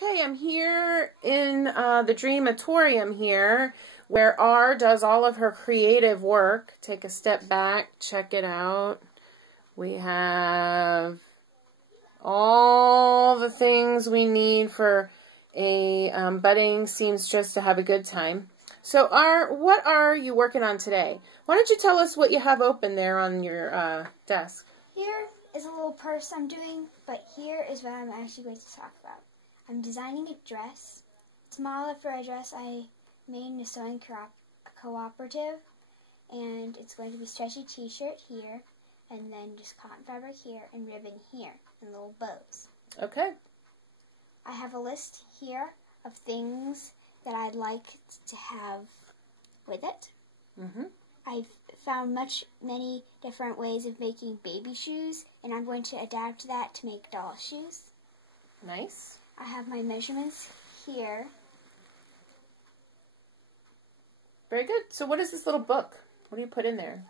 Okay, I'm here in the Dreamatorium here, where R does all of her creative work. Take a step back, check it out. We have all the things we need for a budding seamstress to have a good time. So R, what are you working on today? Why don't you tell us what you have open there on your desk? Here is a little purse I'm doing, but here is what I'm actually going to talk about. I'm designing a dress. It's modeled for a dress I made in a sewing cooperative, and it's going to be stretchy t-shirt here, and then just cotton fabric here, and ribbon here, and little bows. Okay. I have a list here of things that I'd like to have with it. I've found many different ways of making baby shoes, and I'm going to adapt to that to make doll shoes. Nice. I have my measurements here. Very good. So what is this little book? What do you put in there?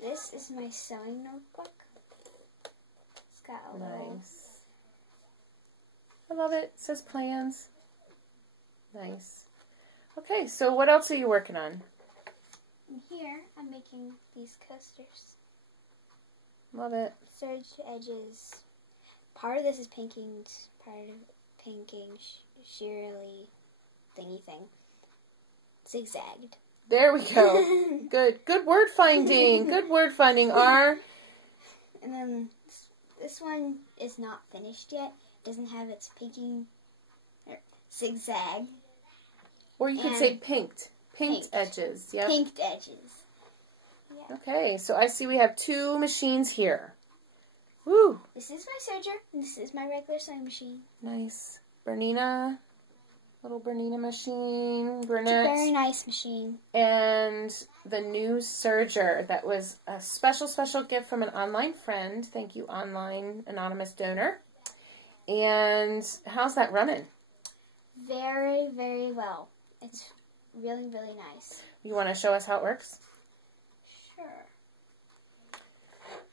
This is my sewing notebook. It's got a little... Nice. I love it. It says plans. Nice. Okay, so what else are you working on? And here, I'm making these coasters. Love it. Serged edges. Part of this is pinking, part of pinking, sheerly thingy thing. Zigzagged. There we go. Good. Good word finding. Good word finding, R. And then this one is not finished yet. It doesn't have its pinking zigzag. Or you could say pinked. Pinked edges. Yep. Pinked edges. Yeah. Okay, so I see we have two machines here. Woo! This is my serger, and this is my regular sewing machine. Nice. Bernina. Little Bernina machine. It's Brunette. a very nice machine. And the new serger. That was a special, special gift from an online friend. Thank you, online anonymous donor. And how's that running? Very, very well. It's really, really nice. You want to show us how it works? Sure.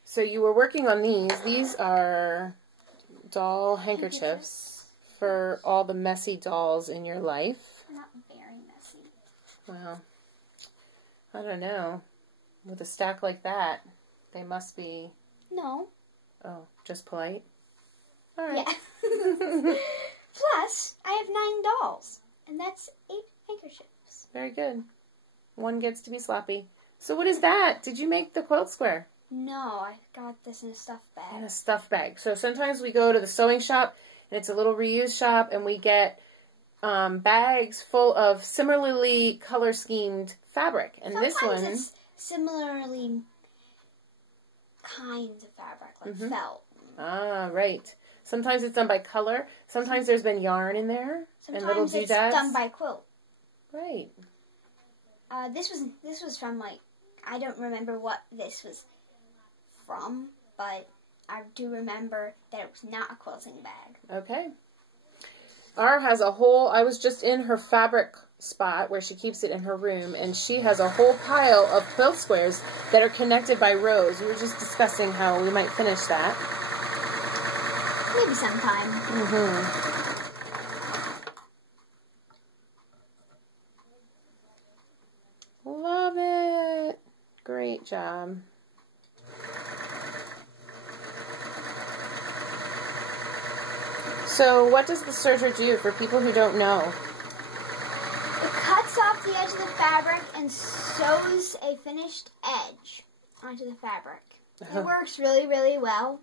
So you were working on these. These are doll handkerchiefs for all the messy dolls in your life. Not very messy. Well, I don't know. With a stack like that, they must be... No. Oh, just polite? All right. Yeah. Plus, I have 9 dolls, and that's 8 handkerchiefs. Very good. One gets to be sloppy. So what is that? Did you make the quilt square? No, I got this in a stuff bag. In a stuff bag. So sometimes we go to the sewing shop, and it's a little reuse shop, and we get bags full of similarly color-schemed fabric. And Sometimes this one... it's similarly kinds of fabric, like felt. Ah, right. Sometimes it's done by color. Sometimes there's been yarn in there. Sometimes and little it's doodads. done by quilt. Right. This was from, like, I don't remember what this was from, but I do remember that it was not a quilting bag. Okay. R has a whole, I was just in her fabric spot where she keeps it in her room, and she has a whole pile of quilt squares that are connected by rows. We were just discussing how we might finish that. Maybe sometime. Love it. Great job. So what does the serger do for people who don't know? It cuts off the edge of the fabric and sews a finished edge onto the fabric. It works really, really well.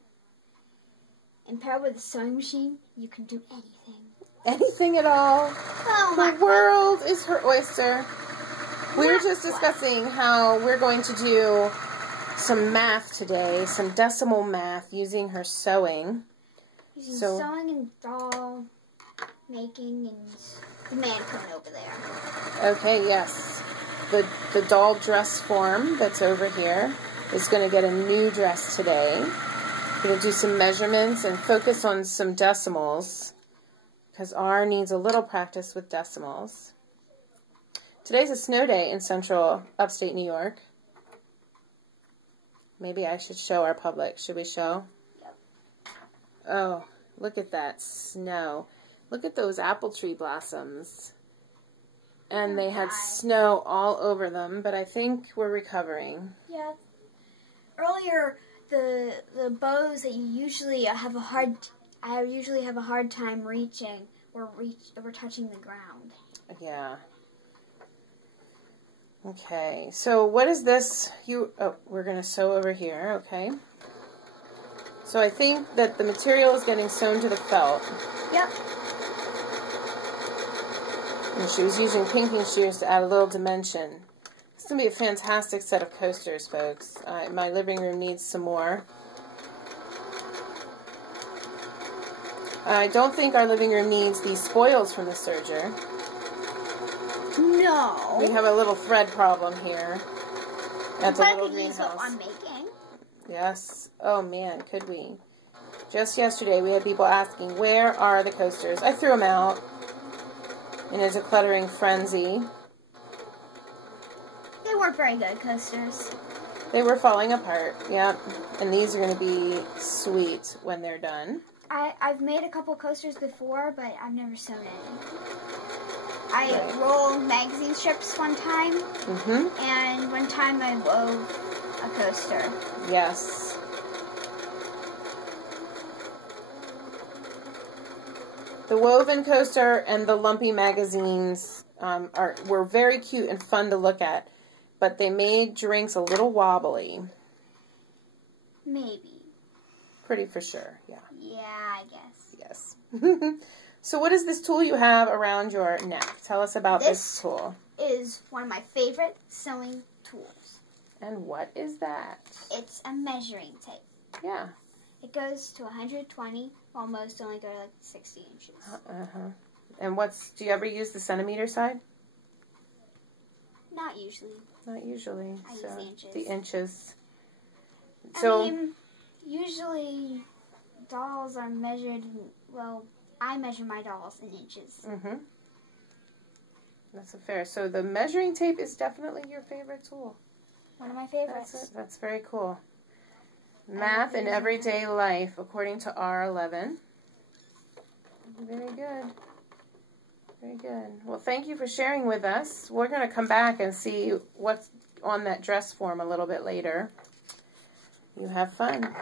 And paired with a sewing machine, you can do anything. Anything at all. Oh my The world is her oyster. We were just discussing how we're going to do some math today, some decimal math using her sewing. Using sewing and doll making and the man coming over there. Okay, yes. The doll dress form that's over here is going to get a new dress today. Going to do some measurements and focus on some decimals because R needs a little practice with decimals. Today's a snow day in central upstate New York. Maybe I should show our public. Should we show? Yep. Oh, look at that snow. Look at those apple tree blossoms. And they had snow all over them, but I think we're recovering. Yeah. Earlier, the bows that you usually have a hard time reaching were touching the ground. Yeah. Okay. So what is this? We're going to sew over here. Okay. So I think that the material is getting sewn to the felt. Yep. And she was using pinking shears to add a little dimension. This is going to be a fantastic set of coasters, folks. My living room needs some more. I don't think our living room needs these spoils from the serger. No. We have a little thread problem here at the little greenhouse. What I'm making. Yes. Oh, man, could we? Just yesterday, we had people asking, where are the coasters? I threw them out in a decluttering frenzy. They weren't very good coasters. They were falling apart, yeah. And these are going to be sweet when they're done. I've made a couple coasters before, but I've never sewn any. I rolled magazine strips one time, and one time I wove a coaster. Yes. The woven coaster and the lumpy magazines were very cute and fun to look at, but they made drinks a little wobbly. Maybe. Pretty for sure, yeah. Yeah, I guess. Yes. So what is this tool you have around your neck? Tell us about this tool. This is one of my favorite sewing tools. And what is that? It's a measuring tape. Yeah. It goes to 120, while most only go to like 60 inches. And do you ever use the centimeter side? Not usually. Not usually. I use the inches. The inches. So, I mean, usually dolls are measured, I measure my dolls in inches. That's fair. So the measuring tape is definitely your favorite tool. One of my favorites. That's very cool. Math in everyday life, according to R11. Very good. Very good. Well, thank you for sharing with us. We're going to come back and see what's on that dress form a little bit later. You have fun.